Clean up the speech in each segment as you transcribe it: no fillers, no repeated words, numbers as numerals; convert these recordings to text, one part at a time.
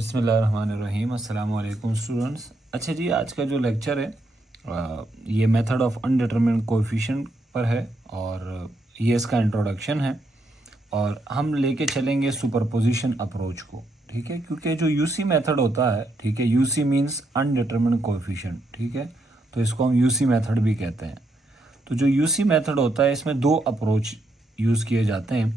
बिस्मिल्लाहिर्रहमानिर्रहीम अस्सलाम वालेकुम स्टूडेंट्स। अच्छा जी, आज का जो लेक्चर है ये मेथड ऑफ अनडिटरमिन्ड कोएफिशिएंट पर है और ये इसका इंट्रोडक्शन है और हम लेके चलेंगे सुपरपोजिशन अप्रोच को। ठीक है, क्योंकि जो यूसी मेथड होता है, ठीक है, यूसी मींस अनडिटरमिन्ड कोएफिशिएंट। ठीक है, तो इसको हम यूसी मेथड भी कहते हैं। तो जो यूसी मेथड होता है इसमें दो अप्रोच यूज़ किए जाते हैं।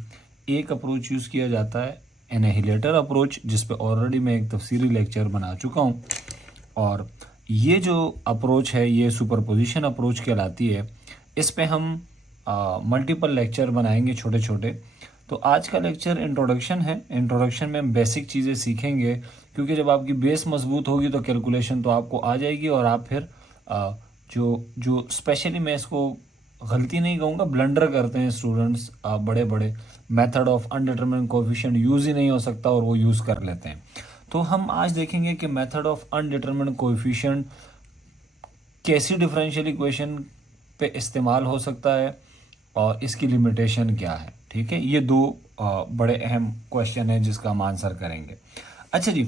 एक अप्रोच यूज़ किया जाता है एनहिलेटर अप्रोच, जिस पे ऑलरेडी मैं एक तफसीली लेक्चर बना चुका हूँ, और ये जो अप्रोच है ये सुपरपोजिशन अप्रोच कहलाती है। इस पे हम मल्टीपल लेक्चर बनाएंगे छोटे छोटे। तो आज का लेक्चर इंट्रोडक्शन है। इंट्रोडक्शन में हम बेसिक चीज़ें सीखेंगे, क्योंकि जब आपकी बेस मजबूत होगी तो कैलकुलेशन तो आपको आ जाएगी और आप फिर जो जो स्पेशली मैं इसको गलती नहीं कहूँगा, ब्लंडर करते हैं स्टूडेंट्स बड़े बड़े, मेथड ऑफ अनडिटरमिन्ड कोएफिशिएंट यूज़ ही नहीं हो सकता और वो यूज़ कर लेते हैं। तो हम आज देखेंगे कि मेथड ऑफ अनडिटरमिन्ड कोएफिशिएंट कैसी डिफरेंशियल इक्वेशन पे इस्तेमाल हो सकता है और इसकी लिमिटेशन क्या है। ठीक है, ये दो बड़े अहम क्वेश्चन है जिसका हम आंसर करेंगे। अच्छा जी,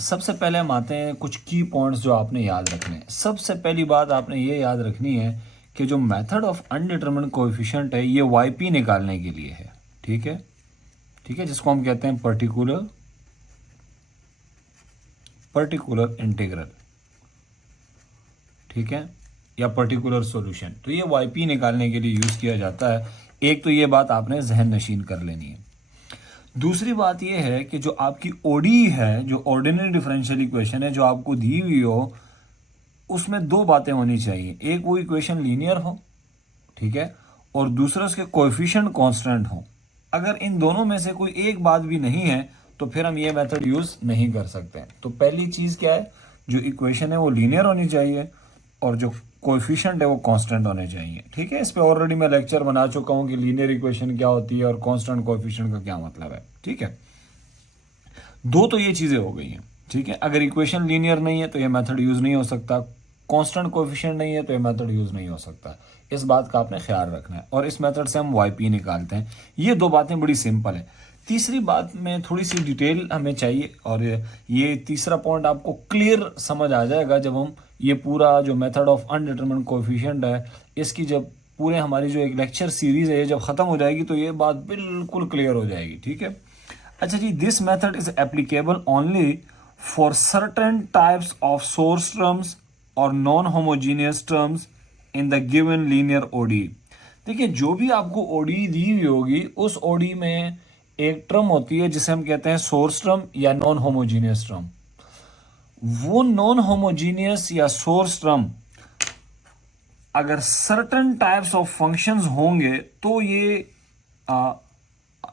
सबसे पहले हम आते हैं कुछ की पॉइंट्स जो आपने याद रखने हैं। सबसे पहली बात आपने ये याद रखनी है कि जो मेथड ऑफ अनडिटरमिन्ड कोएफिशिएंट है ये वाईपी निकालने के लिए है। ठीक है, ठीक है, जिसको हम कहते हैं पर्टिकुलर इंटीग्रल। ठीक है, या पर्टिकुलर सॉल्यूशन। तो ये वाईपी निकालने के लिए यूज़ किया जाता है। एक तो ये बात आपने जहन नशीन कर लेनी है। दूसरी बात ये है कि जो आपकी ओडी है, जो ऑर्डिनरी डिफरेंशियल इक्वेशन है जो आपको दी हुई हो, उसमें दो बातें होनी चाहिए। एक वो इक्वेशन लीनियर हो, ठीक है, और दूसरा उसके कोएफिशिएंट कांस्टेंट हो। अगर इन दोनों में से कोई एक बात भी नहीं है तो फिर हम ये मेथड यूज़ नहीं कर सकते। तो पहली चीज़ क्या है, जो इक्वेशन है वो लीनियर होनी चाहिए और जो कोएफिशिएंट है वो कांस्टेंट होने चाहिए। ठीक है, इस पे ऑलरेडी मैं लेक्चर बना चुका हूँ कि लीनियर इक्वेशन क्या होती है और कांस्टेंट कोएफिशिएंट का क्या मतलब है। ठीक है, दो तो ये चीज़ें हो गई हैं। ठीक है, अगर इक्वेशन लीनियर नहीं है तो ये मेथड यूज़ नहीं हो सकता, कांस्टेंट कोएफिशिएंट नहीं है तो ये मेथड यूज़ नहीं हो सकता। इस बात का आपने ख्याल रखना है और इस मेथड से हम वाईपी निकालते हैं। ये दो बातें बड़ी सिंपल है। तीसरी बात में थोड़ी सी डिटेल हमें चाहिए और ये तीसरा पॉइंट आपको क्लियर समझ आ जाएगा जब हम ये पूरा जो मेथड ऑफ अनडिटरमिन्ड कोएफिशिएंट है इसकी जब पूरे हमारी जो एक लेक्चर सीरीज है जब ख़त्म हो जाएगी तो ये बात बिल्कुल क्लियर हो जाएगी। ठीक है, अच्छा जी, this method is applicable only for certain types of source terms और non homogeneous terms in the given linear ODE. देखिए, जो भी आपको ओडी दी हुई होगी उस ओडी में एक टर्म होती है जिसे हम कहते हैं सोर्स टर्म या नॉन होमोजीनियस टर्म। वो नॉन होमोजीनियस या सोर्स टर्म अगर सर्टेन टाइप्स ऑफ फंक्शंस होंगे तो ये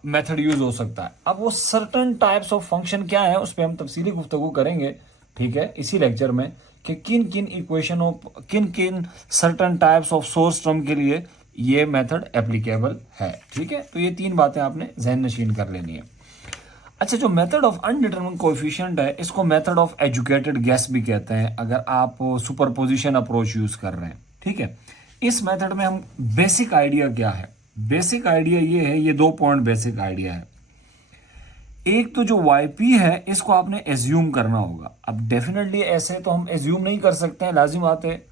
मेथड यूज हो सकता है। अब वो सर्टेन टाइप्स ऑफ फंक्शन क्या है उस पर हम तफसीली गुफ्तगू करेंगे। ठीक है, इसी लेक्चर में कि किन किन इक्वेशनों, किन किन certain types of source term के लिए ये मेथड एप्लीकेबल है। ठीक है, तो ये तीन बातें आपने जहन नशीन कर लेनी है। अच्छा, जो मेथड ऑफ अनडिटरमिन्ड कोएफिशिएंट है इसको मेथड ऑफ एजुकेटेड गेस भी कहते हैं अगर आप सुपरपोजिशन अप्रोच यूज कर रहे हैं। ठीक है, इस मेथड में हम बेसिक आइडिया क्या है, बेसिक आइडिया ये है, ये दो पॉइंट बेसिक आइडिया है। एक तो जो वाईपी है इसको आपने एज्यूम करना होगा। अब डेफिनेटली ऐसे तो हम एज्यूम नहीं कर सकते हैं, लाजिम बात है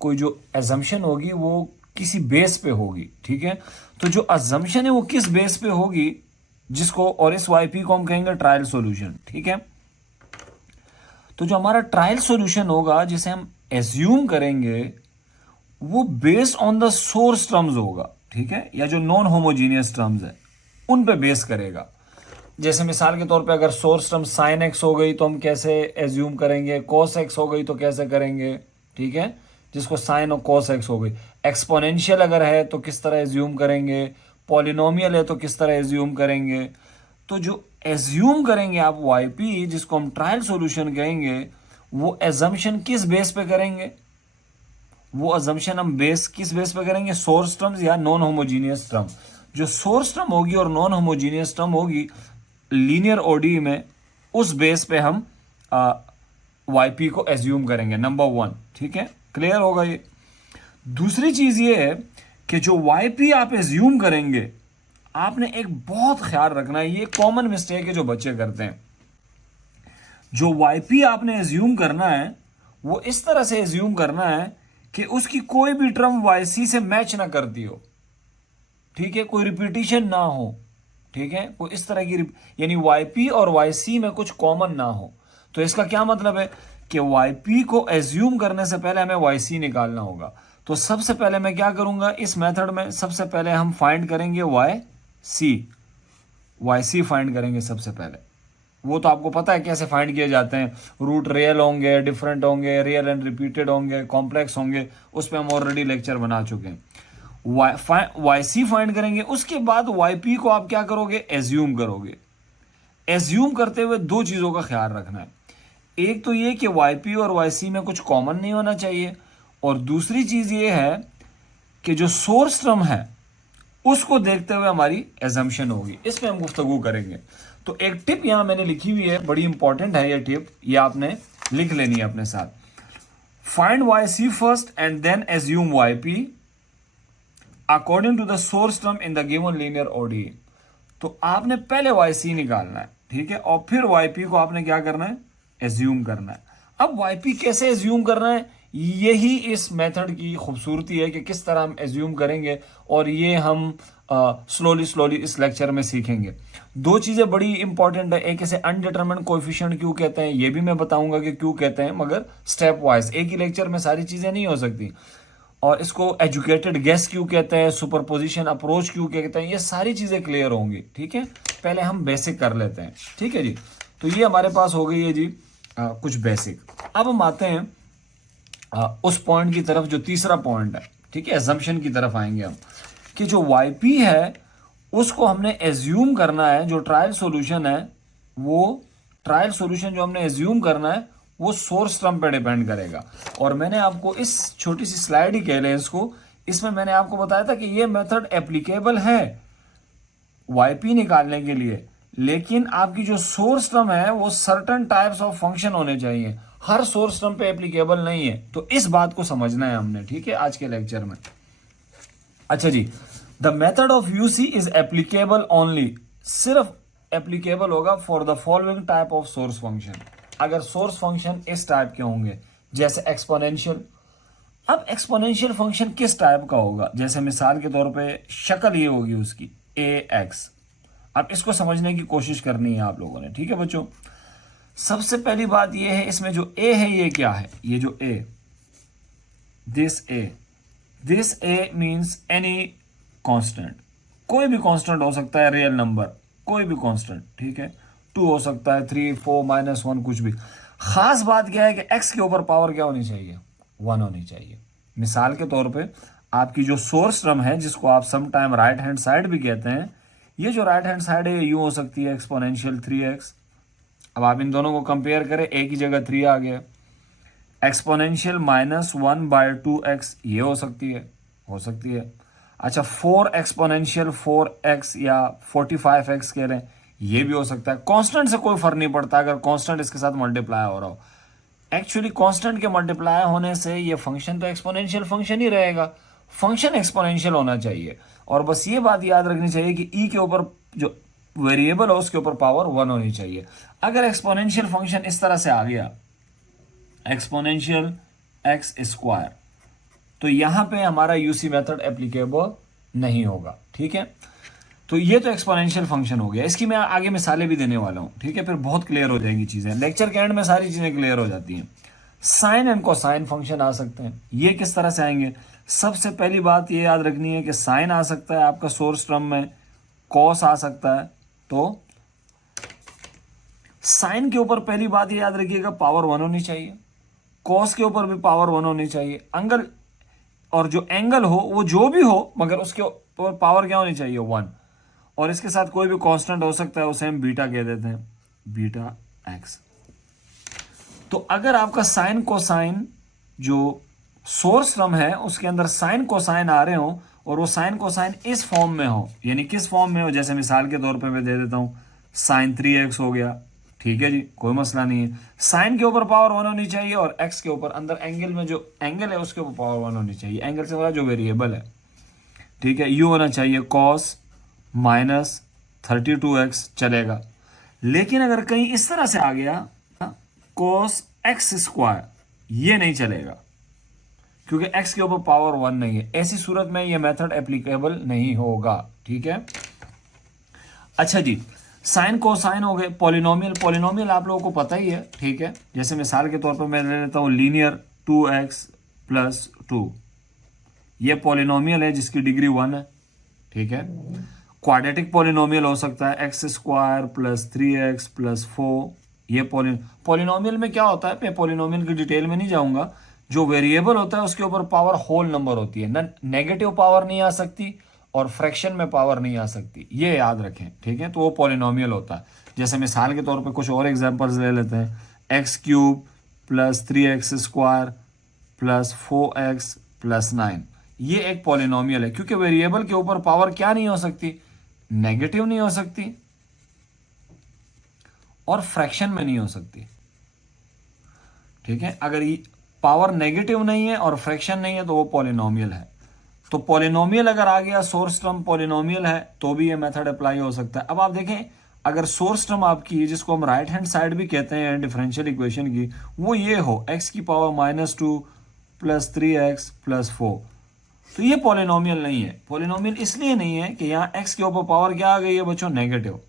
कोई जो एजम्पशन होगी वो किसी बेस पे होगी। ठीक है, तो जो अजम्पशन है वो किस बेस पे होगी, जिसको और इस वाईपी को हम कहेंगे ट्रायल सॉल्यूशन। ठीक है, तो जो हमारा ट्रायल सॉल्यूशन होगा जिसे हम एज्यूम करेंगे वो based on the source terms होगा। ठीक है, या जो नॉन होमोजीनियस टर्म्स है उन पे बेस करेगा। जैसे मिसाल के तौर पे अगर सोर्स टर्म साइन एक्स हो गई तो हम कैसे एज्यूम करेंगे, कॉस एक्स हो गई तो कैसे करेंगे। ठीक है, जिसको साइन और कॉस एक्स हो गई। एक्सपोनेंशियल अगर है तो किस तरह एज्यूम करेंगे, पॉलिनोमियल है तो किस तरह एज्यूम करेंगे। तो जो एज्यूम करेंगे आप वाईपी, जिसको हम ट्रायल सॉल्यूशन कहेंगे, वो एजम्पशन किस बेस पे करेंगे, वो अजम्पशन हम बेस किस बेस पे करेंगे, सोर्स टर्म्स या नॉन होमोजीनियस टर्म। जो सोर्स टर्म होगी और नॉन होमोजीनियस टर्म होगी लीनियर ओडी में, उस बेस पे हम वाईपी को एज्यूम करेंगे, नंबर वन। ठीक है, क्लियर होगा ये। दूसरी चीज ये है कि जो वाईपी आप एज्यूम करेंगे, आपने एक बहुत ख्याल रखना है, ये कॉमन मिस्टेक है जो बच्चे करते हैं। जो yp आपने एज्यूम करना है वो इस तरह से एज्यूम करना है कि उसकी कोई भी टर्म yc से मैच ना करती हो, ठीक है, कोई रिपीटिशन ना हो, ठीक है, कोई इस तरह की यानी yp और yc में कुछ कॉमन ना हो। तो इसका क्या मतलब है कि yp को एज्यूम करने से पहले हमें yc निकालना होगा। तो सबसे पहले मैं क्या करूंगा इस मेथड में, सबसे पहले हम फाइंड करेंगे yc फाइंड करेंगे सबसे पहले। वो तो आपको पता है कैसे फाइंड किए जाते हैं, रूट रियल होंगे, डिफरेंट होंगे, रियल एंड रिपीटेड होंगे, कॉम्प्लेक्स होंगे, उस पर हम ऑलरेडी लेक्चर बना चुके हैं। yc फाइंड करेंगे, उसके बाद yp को आप क्या करोगे, एज्यूम करोगे। एज्यूम करते हुए दो चीज़ों का ख्याल रखना है, एक तो ये कि yp और yc में कुछ कॉमन नहीं होना चाहिए, और दूसरी चीज़ ये है कि जो सोर्स टर्म है उसको देखते हुए हमारी एजम्पशन होगी। इस पे हम गुफ्तगू करेंगे। तो एक टिप यहां मैंने लिखी हुई है, बड़ी इंपॉर्टेंट है ये टिप, ये आपने लिख लेनी है अपने साथ। Find yc first and then assume yp according to the source term in the given linear ODE। तो आपने पहले yc निकालना है, ठीक है, और फिर yp को आपने क्या करना है, एज्यूम करना है। अब yp कैसे एज्यूम करना है, यही इस मेथड की खूबसूरती है कि किस तरह हम एज्यूम करेंगे, और ये हम स्लोली इस लेक्चर में सीखेंगे। दो चीज़ें बड़ी इंपॉर्टेंट है, एक इसे अनडिटरमिन्ड कोएफिशिएंट क्यों कहते हैं, ये भी मैं बताऊंगा कि क्यों कहते हैं, मगर स्टेप वाइज, एक ही लेक्चर में सारी चीज़ें नहीं हो सकती। और इसको एजुकेटेड गेस क्यों कहते हैं, सुपरपोजिशन अप्रोच क्यों कहते हैं, ये सारी चीज़ें क्लियर होंगी, ठीक है। पहले हम बेसिक कर लेते हैं, ठीक है जी। तो ये हमारे पास हो गई है जी कुछ बेसिक। अब हम आते हैं उस पॉइंट की तरफ जो तीसरा पॉइंट है, ठीक है, एजम्पशन की तरफ आएंगे हम, कि जो yp है उसको हमने एज्यूम करना है, जो ट्रायल सॉल्यूशन है, वो ट्रायल सॉल्यूशन जो हमने एज्यूम करना है वो सोर्स टर्म पे डिपेंड करेगा। और मैंने आपको इस छोटी सी स्लाइड ही कह लें इसको, इसमें मैंने आपको बताया था कि ये मेथड एप्लीकेबल है yp निकालने के लिए, लेकिन आपकी जो सोर्स टर्म है वो सर्टेन टाइप्स ऑफ फंक्शन होने चाहिए, हर सोर्स टर्म पे एप्लीकेबल नहीं है। तो इस बात को समझना है हमने, ठीक है, आज के लेक्चर में। अच्छा जी, the method of UC is applicable only, सिर्फ एप्लीकेबल होगा for the following type of source function, अगर सोर्स फंक्शन इस टाइप के होंगे, जैसे एक्सपोनेंशियल। अब एक्सपोनेंशियल फंक्शन किस टाइप का होगा, जैसे मिसाल के तौर पे शक्ल ये होगी उसकी ax। अब इसको समझने की कोशिश करनी है आप लोगों ने, ठीक है बच्चों। सबसे पहली बात ये है, इसमें जो a है ये क्या है, ये जो a, this a means any constant, कोई भी कांस्टेंट हो सकता है, रियल नंबर, कोई भी कांस्टेंट, ठीक है, 2 हो सकता है, 3, 4, -1, कुछ भी। खास बात क्या है कि x के ऊपर पावर क्या होनी चाहिए, 1 होनी चाहिए। मिसाल के तौर पे आपकी जो सोर्स टर्म है, जिसको आप some time right hand side भी कहते हैं, ये जो राइट हैंड साइड है यूं हो सकती है, एक्सपोनेंशियल 3x। अब आप इन दोनों को कंपेयर करें, a की जगह 3 आ गया, एक्सपोनेंशियल -1/2x ये हो सकती है। अच्छा, 4 एक्सपोनेंशियल 4x या 45x कह रहे हैं, ये भी हो सकता है। कांस्टेंट से कोई फर्क नहीं पड़ता, अगर कांस्टेंट इसके साथ मल्टीप्लाई हो रहा हो। एक्चुअली कांस्टेंट के मल्टीप्लाई होने से ये फंक्शन तो एक्सपोनेंशियल फंक्शन ही रहेगा, फंक्शन एक्सपोनेंशियल होना चाहिए। और बस ये बात याद रखनी चाहिए कि ई के ऊपर जो वेरिएबल है उसके ऊपर पावर 1 होनी चाहिए। अगर एक्सपोनेंशियल फंक्शन इस तरह से आ गया, एक्सपोनेंशियल x², तो यहां पे हमारा यूसी मेथड एप्लीकेबल नहीं होगा, ठीक है। तो ये तो एक्सपोनेंशियल फंक्शन हो गया, इसकी मैं आगे मिसालें भी देने वाला हूं, ठीक है, फिर बहुत क्लियर हो जाएंगी चीजें, लेक्चर के एंड में सारी चीजें क्लियर हो जाती हैं। साइन एंड कोसाइन फंक्शन आ सकते हैं, ये किस तरह से आएंगे। सबसे पहली बात ये याद रखनी है कि साइन आ सकता है आपका सोर्स टर्म में, कॉस आ सकता है। तो साइन के ऊपर पहली बात ये याद रखिएगा, पावर 1 होनी चाहिए, कॉस के ऊपर भी पावर 1 होनी चाहिए, एंगल, और जो एंगल हो वो जो भी हो, मगर उसके ऊपर पावर क्या होनी चाहिए, 1। और इसके साथ कोई भी कांस्टेंट हो सकता है, उसे हम बीटा कह देते हैं, बीटा एक्स। तो अगर आपका साइन कोसाइन जो सोर्स टर्म है उसके अंदर साइन कोसाइन आ रहे हो, और वो साइन कोसाइन इस फॉर्म में हो, यानी किस फॉर्म में हो, जैसे मिसाल के तौर पे मैं दे देता हूं, साइन 3x हो गया, ठीक है जी, कोई मसला नहीं है। साइन के ऊपर पावर 1 होनी चाहिए, और एक्स के ऊपर अंदर एंगल में जो एंगल है उसके ऊपर पावर 1 होनी चाहिए, एंगल से मतलब जो वेरिएबल है, ठीक है। यू होना चाहिए cos -32x चलेगा। लेकिन अगर कहीं इस तरह से आ गया, cos x स्क्वायर, ये नहीं चलेगा क्योंकि x के ऊपर पावर 1 नहीं है। ऐसी सूरत में ये मेथड एप्लीकेबल नहीं होगा, ठीक है। अच्छा जी, साइन कोसाइन हो गए। पॉलिनोमियल, पॉलिनोमियल आप लोगों को पता ही है, ठीक है। जैसे मिसाल के तौर पर मैं ले लेता हूं लीनियर 2x प्लस 2, ये पॉलिनोमियल है जिसकी डिग्री 1 है, ठीक है। क्वाड्रेटिक पॉलिनोमियल हो सकता है x square plus 3x plus 4, ये पॉलिनोमियल में क्या होता है, मैं पॉलिनोमियल की डिटेल में नहीं जाऊंगा। जो वेरिएबल होता है उसके ऊपर पावर होल नंबर होती है, ना नेगेटिव पावर नहीं आ सकती और फ्रैक्शन में पावर नहीं आ सकती, ये याद रखें, ठीक है। तो वो पॉलिनोमियल होता है। जैसे मिसाल के तौर पे कुछ और एग्जांपल्स ले लेते हैं, x cube plus 3x square plus 4x plus 9, ये एक पॉलिनोमियल है क्योंकि वेरिएबल के ऊपर पावर क्या नहीं हो सकती, नेगेटिव नहीं हो सकती और फ्रैक्शन में नहीं हो सकती, ठीक है। अगर ये पावर नेगेटिव नहीं है और फ्रैक्शन नहीं है तो वो पॉलिनोमियल है। तो पॉलिनोमियल अगर आ गया, सोर्स टर्म पॉलिनोमियल है, तो भी ये मेथड अप्लाई हो सकता है। अब आप देखें, अगर सोर्स टर्म आपकी, जिसको हम राइट हैंड साइड भी कहते हैं डिफरेंशियल इक्वेशन की, वो ये हो x की पावर -2 प्लस 3x प्लस 4, तो ये पॉलिनोमियल नहीं है। पॉलिनोमियल इसलिए नहीं है कि यहाँ x के ऊपर पावर क्या आ गई है बच्चों, नेगेटिव,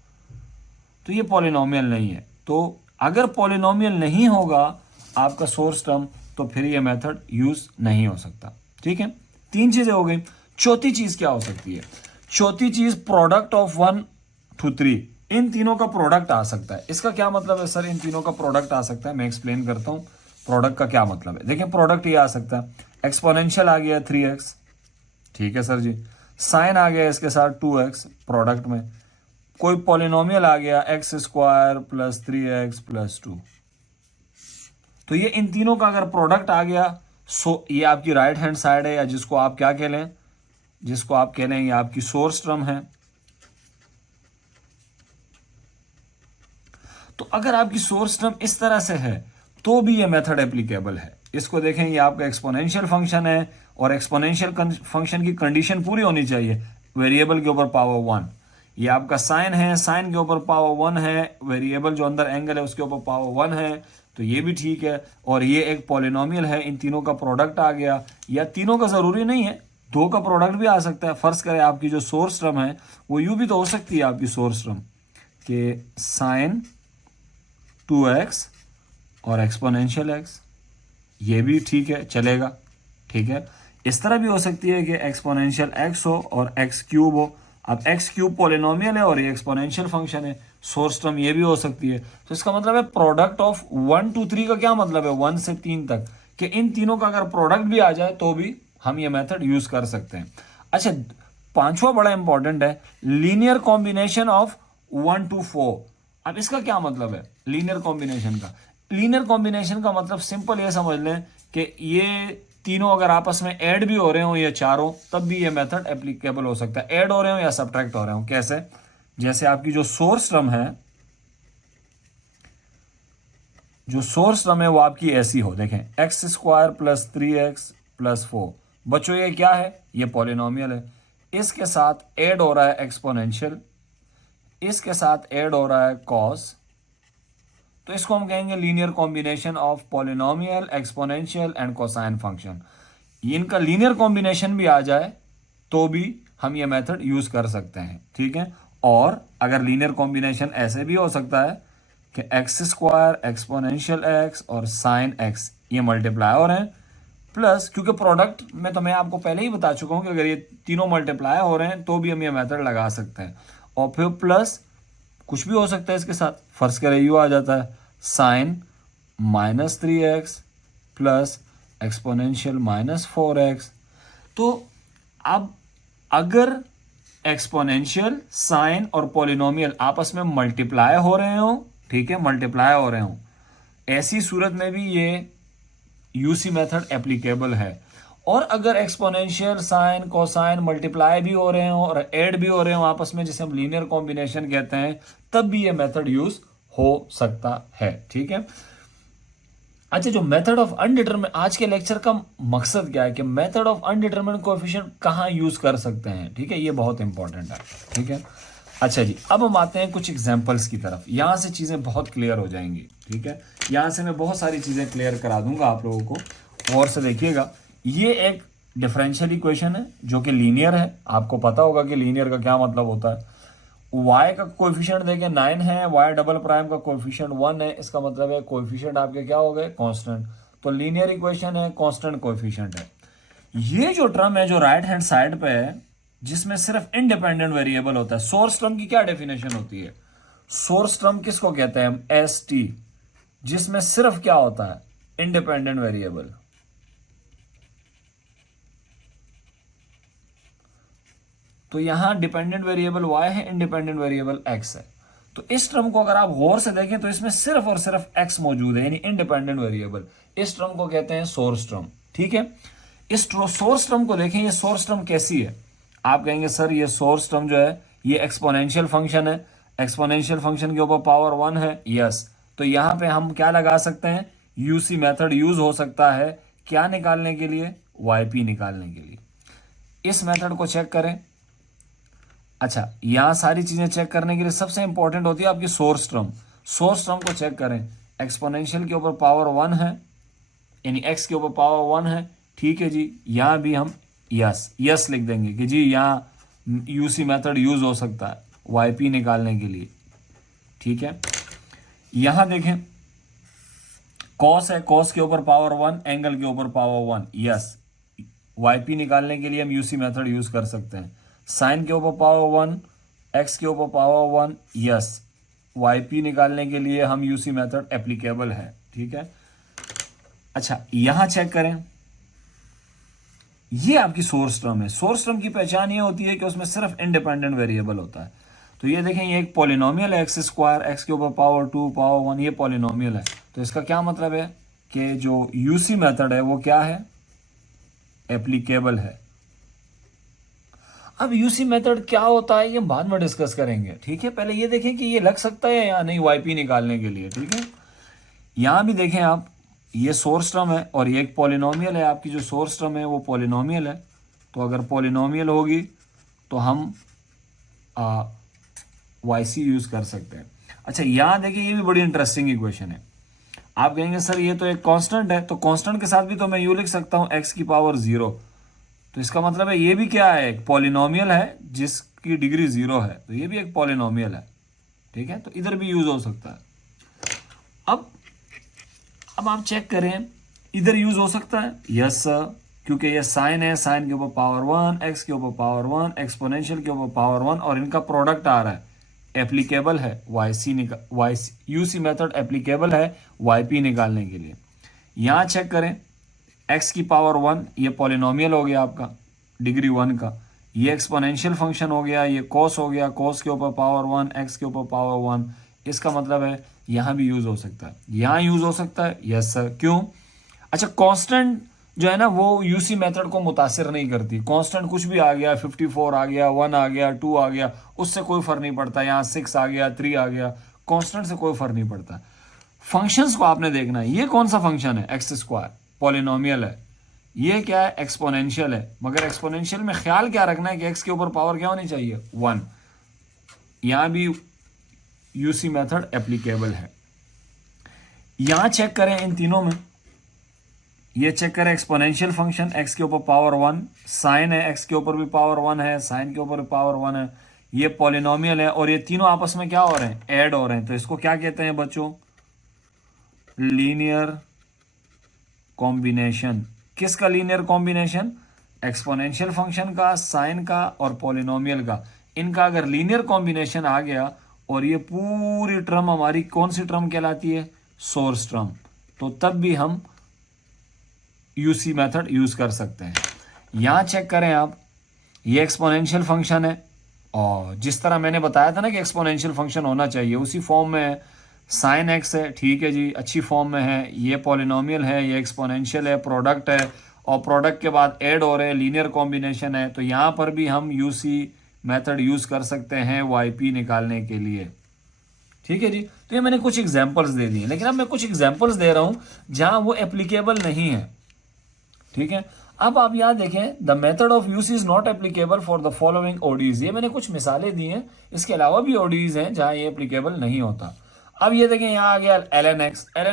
तो ये पॉलिनोमियल नहीं है। तो अगर पॉलिनोमियल नहीं होगा आपका सोर्स टर्म, तो फिर ये मेथड यूज नहीं हो सकता, ठीक है। 3 चीजें हो गई। चौथी चीज क्या हो सकती है, चौथी चीज प्रोडक्ट ऑफ 1 to 3, इन तीनों का प्रोडक्ट आ सकता है। इसका क्या मतलब है सर, इन तीनों का प्रोडक्ट आ सकता है, मैं एक्सप्लेन करता हूं प्रोडक्ट का क्या मतलब है। देखिए प्रोडक्ट ये आ सकता है, एक्सपोनेंशियल आ गया 3x, ठीक है सर जी, साइन आ गया इसके साथ 2x प्रोडक्ट में, कोई पॉलिनोमियल आ गया x square plus 3x plus 2, तो ये इन तीनों का अगर प्रोडक्ट आ गया, सो ये आपकी राइट हैंड साइड है, या जिसको आप क्या कह लें, जिसको आप कह लें ये आपकी सोर्स टर्म है। तो अगर आपकी सोर्स टर्म इस तरह से है तो भी ये मेथड एप्लीकेबल है। इसको देखें, ये आपका एक्सपोनेंशियल फंक्शन है और एक्सपोनेंशियल फंक्शन की कंडीशन पूरी होनी चाहिए, वेरिएबल के ऊपर पावर 1। ये आपका साइन है, साइन के ऊपर पावर 1 है, वेरिएबल जो अंदर एंगल है उसके ऊपर पावर 1 है, तो ये भी ठीक है। और ये एक पॉलिनोमियल है, इन तीनों का प्रोडक्ट आ गया, या तीनों का जरूरी नहीं है, 2 का प्रोडक्ट भी आ सकता है। फर्ज करें आपकी जो सोर्स टर्म है वो यूं भी तो हो सकती है आपकी सोर्स टर्म के साइन 2x और एक्सपोनेंशियल x, ये भी ठीक है, चलेगा, ठीक है। इस तरह भी हो सकती है कि एक्सपोनेंशियल x हो और x क्यूब हो। अब x क्यूब पॉलिनोमियल है और ये एक्सपोनेंशियल फंक्शन है, सोर्स टर्म ये भी हो सकती है। तो इसका मतलब है प्रोडक्ट ऑफ 1 to 3 का क्या मतलब है, 1 से 3 तक, कि इन तीनों का अगर प्रोडक्ट भी आ जाए तो भी हम ये मेथड यूज कर सकते हैं। अच्छा, 5वां बड़ा इंपॉर्टेंट है, लीनियर कॉम्बिनेशन ऑफ 1 to 4। अब इसका क्या मतलब है लीनियर कॉम्बिनेशन का, लीनियर कॉम्बिनेशन का मतलब सिंपल ये समझ लें कि ये तीनों अगर आपस में ऐड भी हो रहे हो, ये चारों, तब भी ये मेथड एप्लीकेबल हो सकता है। ऐड हो रहे हो या सब्ट्रैक्ट हो रहे हो, कैसे, जैसे आपकी जो सोर्स टर्म है, जो सोर्स टर्म है वो आपकी ऐसी हो, देखें x square plus 3x plus 4, बच्चों ये क्या है, ये पॉलिनोमियल है, इसके साथ ऐड हो रहा है एक्सपोनेंशियल, इसके साथ ऐड हो रहा है कॉस, तो इसको हम कहेंगे linear combination of polynomial, exponential and cosine function. इनका लीनियर कॉम्बिनेशन भी आ जाए तो भी हम ये मेथड यूज कर सकते हैं, ठीक है। और अगर लीनियर कॉम्बिनेशन ऐसे भी हो सकता है कि एक्स स्क्वायर एक्सपोनेंशियल एक्स और साइन एक्स ये मल्टीप्लाई हो रहे हैं, प्लस क्योंकि प्रोडक्ट में तो मैं आपको पहले ही बता चुका हूं कि अगर ये तीनों मल्टीप्लाई हो रहे हैं तो भी हम ये मेथड लगा सकते हैं। और फिर प्लस कुछ भी हो सकता है इसके साथ, फर्ज करें यू आ जाता है sign -3x plus exponential -4x। तो अब अगर एक्सपोनेंशियल, साइन और पॉलिनोमियल आपस में मल्टीप्लाई हो रहे हो, ठीक है, मल्टीप्लाई हो रहे हो, ऐसी सूरत में भी ये यूसी मेथड एप्लीकेबल है। और अगर एक्सपोनेंशियल, साइन, कोसाइन मल्टीप्लाई भी हो रहे हो और ऐड भी हो रहे हो आपस में, जिसे हम लीनियर कॉम्बिनेशन कहते हैं, तब भी ये मेथड यूज हो सकता है, ठीक है। अच्छा, जो मेथड ऑफ अनडिटरमिनेट, आज के लेक्चर का मकसद क्या है कि मेथड ऑफ अनडिटरमिनेट कोएफिशिएंट कहां यूज कर सकते हैं, ठीक है, ये बहुत इंपॉर्टेंट है, ठीक है। अच्छा जी, अब हम आते हैं कुछ एग्जाम्पल्स की तरफ। यहाँ से चीज़ें बहुत क्लियर हो जाएंगी, ठीक है। यहाँ से मैं बहुत सारी चीज़ें क्लियर करा दूंगा आप लोगों को। और से देखिएगा, ये एक डिफरेंशियल इक्वेशन है जो कि लीनियर है। आपको पता होगा कि लीनियर का क्या मतलब होता है। y का कोएफिशिएंट देखिए 9 है, y डबल प्राइम का कोएफिशिएंट 1 है। इसका मतलब है कोएफिशिएंट आपके क्या हो गए, कांस्टेंट। तो लीनियर इक्वेशन है, कांस्टेंट कोएफिशिएंट है। ये जो टर्म है जो राइट हैंड साइड पे है, जिसमें सिर्फ इंडिपेंडेंट वेरिएबल होता है, सोर्स टर्म की क्या डेफिनेशन होती है? सोर्स टर्म किसको कहते हैं हम? एस टी, जिसमें सिर्फ क्या होता है, इंडिपेंडेंट वेरिएबल। तो यहां डिपेंडेंट वेरिएबल y है, इंडिपेंडेंट वेरिएबल x है। तो इस टर्म को अगर आप गौर से देखें तो इसमें सिर्फ और सिर्फ x मौजूद है, यानी इंडिपेंडेंट वेरिएबल। इस टर्म को कहते हैं सोर्स टर्म, ठीक है। इस सोर्स टर्म को देखें, ये सोर्स टर्म कैसी है? आप कहेंगे सर ये सोर्स टर्म जो है ये एक्सपोनेंशियल फंक्शन है, एक्सपोनेंशियल फंक्शन के ऊपर पावर 1 है। यस, तो यहां पे हम क्या लगा सकते हैं, यूसी मेथड यूज हो सकता है। क्या निकालने के लिए? वाईपी निकालने के लिए। इस मेथड को चेक करें। अच्छा, यहां सारी चीजें चेक करने के लिए सबसे इंपॉर्टेंट होती है आपकी सोर्स टर्म। सोर्स टर्म को चेक करें, एक्सपोनेंशियल के ऊपर पावर 1 है, यानी एक्स के ऊपर पावर 1 है, ठीक है जी। यहां भी हम यस लिख देंगे कि जी यहां यूसी मेथड यूज हो सकता है वाईपी निकालने के लिए, ठीक है। यहां देखें, कॉस है, कॉस के ऊपर पावर 1, एंगल के ऊपर पावर 1, यस, वाईपी निकालने के लिए हम यूसी मेथड यूज कर सकते हैं। साइन के ऊपर पावर 1, एक्स के ऊपर पावर 1, यस, वाईपी निकालने के लिए हम यूसी मेथड एप्लीकेबल है, ठीक है। अच्छा, यहां चेक करें, ये आपकी सोर्स टर्म है। सोर्स टर्म की पहचान ये होती है कि उसमें सिर्फ इंडिपेंडेंट वेरिएबल होता है। तो ये देखें, ये एक पॉलिनोमियल है, एक्स स्क्वायर, एक्स के ऊपर पावर 2 पावर 1, ये पॉलिनोमियल है। तो इसका क्या मतलब है कि जो यूसी मेथड है वो क्या है, एप्लीकेबल है। अब यूसी मेथड क्या होता है ये बाद में डिस्कस करेंगे, ठीक है। पहले ये देखें कि ये लग सकता है या नहीं वाईपी निकालने के लिए, ठीक है। यहां भी देखें आप, ये सोर्स टर्म है और ये एक पॉलिनोमियल है। आपकी जो सोर्स टर्म है वो पॉलिनोमियल है। तो अगर पॉलिनोमियल होगी तो हम वाईसी यूज कर सकते हैं। अच्छा, यहां देखिए, ये भी बड़ी इंटरेस्टिंग इक्वेशन है। आप कहेंगे सर ये तो एक कांस्टेंट है, तो कांस्टेंट के साथ भी तो मैं यूं लिख सकता हूं एक्स की पावर 0। तो इसका मतलब है ये भी क्या है, एक पॉलिनोमियल है जिसकी डिग्री 0 है। तो ये भी एक पॉलिनोमियल है, ठीक है। तो इधर भी यूज हो सकता है। अब आप चेक करें, इधर यूज हो सकता है, यस सर, क्योंकि ये साइन है, साइन के ऊपर पावर 1, एक्स के ऊपर पावर 1, एक्सपोनेंशियल के ऊपर पावर 1, और इनका प्रोडक्ट आ रहा है, एप्लीकेबल है यूसी मेथड एप्लीकेबल है वाईपी निकालने के लिए। यहां चेक करें, एक्स की पावर 1, ये पॉलिनोमियल हो गया आपका डिग्री 1 का। ये एक्सपोनेंशियल फंक्शन हो गया, ये कॉस हो गया, कॉस के ऊपर पावर 1, एक्स के ऊपर पावर 1। इसका मतलब है यहां भी यूज हो सकता है, यहां यूज हो सकता है, यस सर। क्यों? अच्छा, कांस्टेंट जो है ना वो यूसी मेथड को मुतासिर नहीं करती। कांस्टेंट कुछ भी आ गया, 54 आ गया, 1 आ गया, 2 आ गया, उससे कोई फर्क नहीं पड़ता। यहाँ 6 आ गया, 3 आ गया, कांस्टेंट से कोई फर्क नहीं पड़ता। फंक्शंस को आपने देखना है, ये कौन सा फंक्शन है, एक्स स्क्वायर, पॉलिनोमियल है। ये क्या है, एक्सपोनेंशियल है। मगर एक्सपोनेंशियल में ख्याल क्या रखना है कि एक्स के ऊपर पावर क्या होनी चाहिए, 1। यहां भी यूसी मेथड एप्लीकेबल है। यहां चेक करें, इन तीनों में ये चेक करें, एक्सपोनेंशियल फंक्शन एक्स के ऊपर पावर 1, साइन है, एक्स के ऊपर भी पावर 1 है, साइन के ऊपर भी पावर 1 है, ये पॉलिनोमियल है, और ये तीनों आपस में क्या हो रहे हैं, ऐड हो रहे हैं। तो इसको क्या कहते हैं बच्चों, लीनियर कॉम्बिनेशन। किसका लीनियर कॉम्बिनेशन? एक्सपोनेंशियल फंक्शन का, साइन का और पॉलिनोमियल का। इनका अगर लीनियर कॉम्बिनेशन आ गया और ये पूरी टर्म हमारी कौन सी टर्म कहलाती है, सोर्स टर्म, तो तब भी हम यूसी मेथड यूज कर सकते हैं। यहां चेक करें आप, ये एक्सपोनेंशियल फंक्शन है, और जिस तरह मैंने बताया था ना कि एक्सपोनेंशियल फंक्शन होना चाहिए, उसी फॉर्म में है। साइन एक्स है, ठीक है जी, अच्छी फॉर्म में है। ये पॉलिनोमियल है, ये एक्सपोनेंशियल है, प्रोडक्ट है, और प्रोडक्ट के बाद ऐड हो रहे हैं, लीनियर कॉम्बिनेशन है। तो यहां पर भी हम यूसी मेथड यूज कर सकते हैं वाईपी निकालने के लिए, ठीक है जी। तो ये मैंने कुछ एग्जांपल्स दे दिए, लेकिन अब मैं कुछ एग्जांपल्स दे रहा हूं जहां वो एप्लीकेबल नहीं है, ठीक है। अब आप याद देखें, the method of use is not applicable for the following ODEs. ये मैंने कुछ मिसालें दी हैं, इसके अलावा भी ओडीज हैं जहां ये एप्लीकेबल नहीं होता। अब ये देखें, यहाँ आ गया एल एन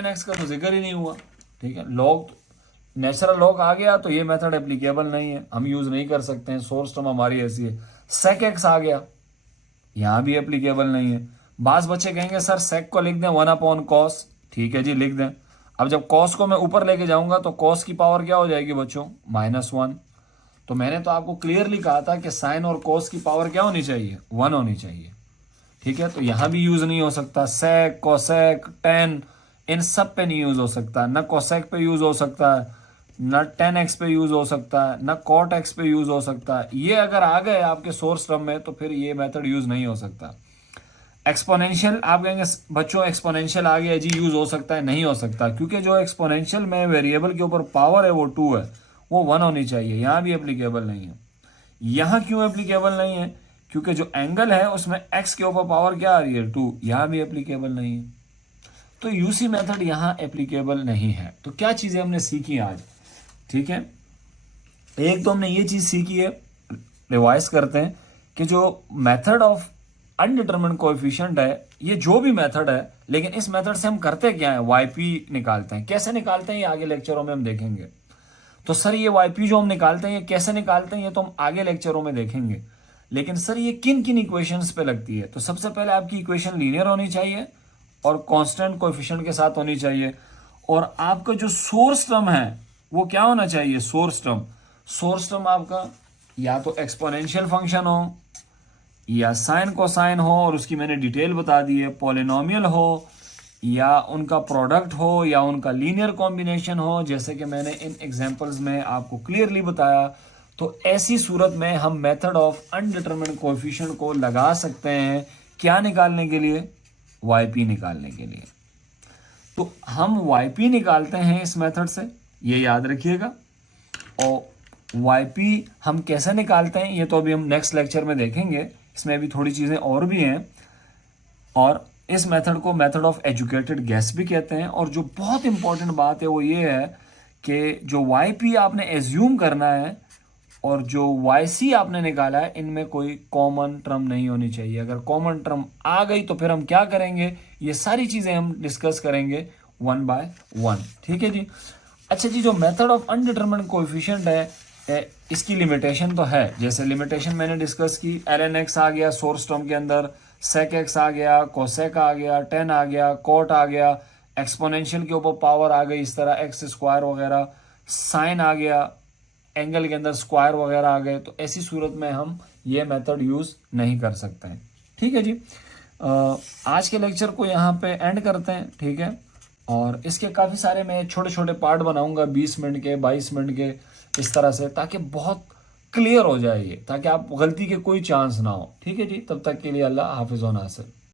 एक्स का तो जिक्र ही नहीं हुआ, ठीक है। लॉग, नेचुरल लॉग आ गया तो ये मेथड एप्लीकेबल नहीं है, हम यूज नहीं कर सकते हैं, सोर्स टर्म हमारी ऐसी है। सेक एक्स आ गया, यहाँ भी एप्लीकेबल नहीं है। बास बच्चे कहेंगे सर सेक को लिख दें 1/cos, ठीक है जी लिख दें। अब जब कॉस को मैं ऊपर लेके जाऊंगा तो कॉस की पावर क्या हो जाएगी बच्चों, -1। तो मैंने तो आपको क्लियरली कहा था कि साइन और कॉस की पावर क्या होनी चाहिए, 1 होनी चाहिए, ठीक है। तो यहां भी यूज नहीं हो सकता। सेक, कोसेक, टेन, इन सब पे नहीं यूज हो सकता। न कोसेक पे यूज हो सकता है, न टेन एक्स पे यूज हो सकता है, न कॉट एक्स पे यूज हो सकता है। ये अगर आ गए आपके सोर्स टर्म में तो फिर ये मेथड यूज नहीं हो सकता। एक्सपोनेंशियल, आप कहेंगे बच्चों एक्सपोनेंशियल आ गया जी, यूज हो सकता है, नहीं हो सकता, क्योंकि जो एक्सपोनेंशियल में वेरिएबल के ऊपर पावर है वो 2 है, वो 1 होनी चाहिए। यहाँ भी एप्लीकेबल नहीं है। यहाँ क्यों एप्लीकेबल नहीं है, क्योंकि जो एंगल है उसमें एक्स के ऊपर पावर क्या आ रही है, 2, यहाँ भी एप्लीकेबल नहीं है। तो यूसी मेथड यहाँ एप्लीकेबल नहीं है। तो क्या चीजें हमने सीखी आज, ठीक है। एक तो हमने ये चीज सीखी है, रिवाइज करते हैं, कि जो मेथड ऑफ अनडिटरमिन्ड कोएफिशिएंट है, ये जो भी मेथड है, लेकिन इस मेथड से हम करते क्या है, वाईपी निकालते हैं। कैसे निकालते हैं ये आगे लेक्चरों में हम देखेंगे। तो सर ये वाईपी जो हम निकालते हैं ये कैसे निकालते हैं, ये तो हम आगे लेक्चरों में देखेंगे। लेकिन सर ये किन किन इक्वेशंस पे लगती है, तो सबसे पहले आपकी इक्वेशन लीनियर होनी चाहिए और कांस्टेंट कोएफिशिएंट के साथ होनी चाहिए। और आपका जो सोर्स टर्म है वो क्या होना चाहिए, सोर्स टर्म आपका या तो एक्सपोनेंशियल फंक्शन हो, या साइन कोसाइन हो, और उसकी मैंने डिटेल बता दी है, पॉलिनोमियल हो, या उनका प्रोडक्ट हो, या उनका लीनियर कॉम्बिनेशन हो, जैसे कि मैंने इन एग्जांपल्स में आपको क्लियरली बताया। तो ऐसी सूरत में हम मेथड ऑफ अनडिटरमिन्ड कोएफिशिएंट को लगा सकते हैं, क्या निकालने के लिए, वाईपी निकालने के लिए। तो हम वाईपी निकालते हैं इस मेथड से, ये याद रखिएगा। और वाईपी हम कैसे निकालते हैं ये तो अभी हम नेक्स्ट लेक्चर में देखेंगे, इसमें अभी थोड़ी चीज़ें और भी हैं। और इस मेथड को मेथड ऑफ एजुकेटेड गैस भी कहते हैं। और जो बहुत इंपॉर्टेंट बात है वो ये है कि जो वाईपी आपने एज्यूम करना है और जो वाईसी आपने निकाला है, इनमें कोई कॉमन टर्म नहीं होनी चाहिए। अगर कॉमन टर्म आ गई तो फिर हम क्या करेंगे, ये सारी चीज़ें हम डिस्कस करेंगे 1 by 1, ठीक है जी। अच्छा जी, जो मेथड ऑफ अनडिटरमिन्ड कोएफिशिएंट है, इसकी लिमिटेशन तो है। जैसे लिमिटेशन मैंने डिस्कस की, ln x आ गया सोर्स टर्म के अंदर, sec x आ गया, cosec आ गया, tan आ गया, cot आ गया, एक्सपोनेंशियल के ऊपर पावर आ गई इस तरह x स्क्वायर वगैरह, साइन आ गया, एंगल के अंदर स्क्वायर वगैरह आ गए। तो ऐसी सूरत में हम ये मेथड यूज नहीं कर सकते हैं, ठीक है जी। आज के लेक्चर को यहाँ पे एंड करते हैं, ठीक है। और इसके काफ़ी सारे मैं छोटे छोटे पार्ट बनाऊंगा, 20 मिनट के, 22 मिनट के, इस तरह से, ताकि बहुत क्लियर हो जाए ये, ताकि आप गलती के कोई चांस ना हो, ठीक है जी। तब तक के लिए अल्लाह हाफिज़ व नासिर।